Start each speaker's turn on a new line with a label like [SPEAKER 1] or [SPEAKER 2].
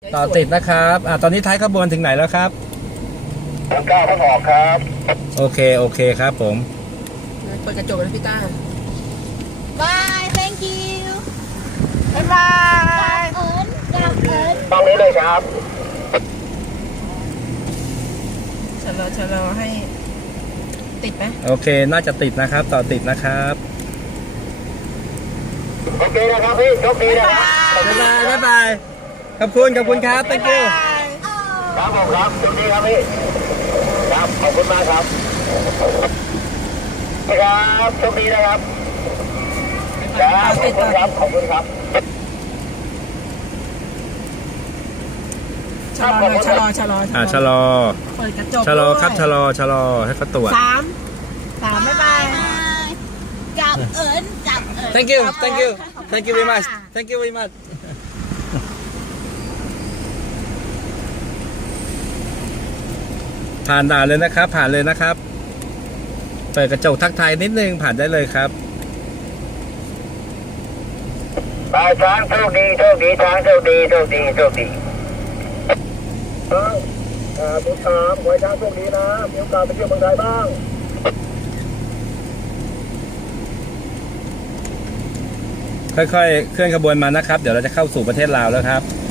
[SPEAKER 1] ต่อติดนะครับตอนนี้ท้ายขบวนถึงไหนแล้วครับ
[SPEAKER 2] ก้าวเขาออกครับ
[SPEAKER 1] โอเคครับผม
[SPEAKER 3] เปิดกระจกเลยพี่ต้า
[SPEAKER 4] Bye thank you
[SPEAKER 3] บ๊ายบาย
[SPEAKER 4] กับเอิญ
[SPEAKER 2] ตรงนี้เลยครับ
[SPEAKER 3] ชะลอให้ติดไหม
[SPEAKER 1] โอเคน่าจะติดนะครับต่อติดนะครับ
[SPEAKER 2] โอเคนะครับพี่โชคดีนะครับ
[SPEAKER 1] บ๊ายบายขอบคุณครับ thank you
[SPEAKER 2] ครับผมครับโชคดีครับพี่ครับขอบคุณมากครับครับโชคดีนะครับครับขอบคุณครับขอบคุณครับ
[SPEAKER 3] ชะลอชะลอ
[SPEAKER 1] ชะลอ
[SPEAKER 3] เปิดกระจก
[SPEAKER 1] ชะลอครับชะลอให้เขาตรวจ
[SPEAKER 3] สามบ๊ายบาย
[SPEAKER 4] กับเอิญกับเอิญ
[SPEAKER 1] thank you very much thank you very much ผ่านด่านเลยนะครับผ่านเลยนะครับเปิดกระจกทักทายนิดนึงผ่านได้เลยครับ
[SPEAKER 2] บายช้างโชคดีช้างโชคดีบุญถามไว้ช้างโชคดีนะมีโอกาสไปเที่ยวเมืองไทยบ้าง
[SPEAKER 1] ค่อยๆเคลื่อนขบวนมานะครับเดี๋ยวเราจะเข้าสู่ประเทศลาวแล้วครับ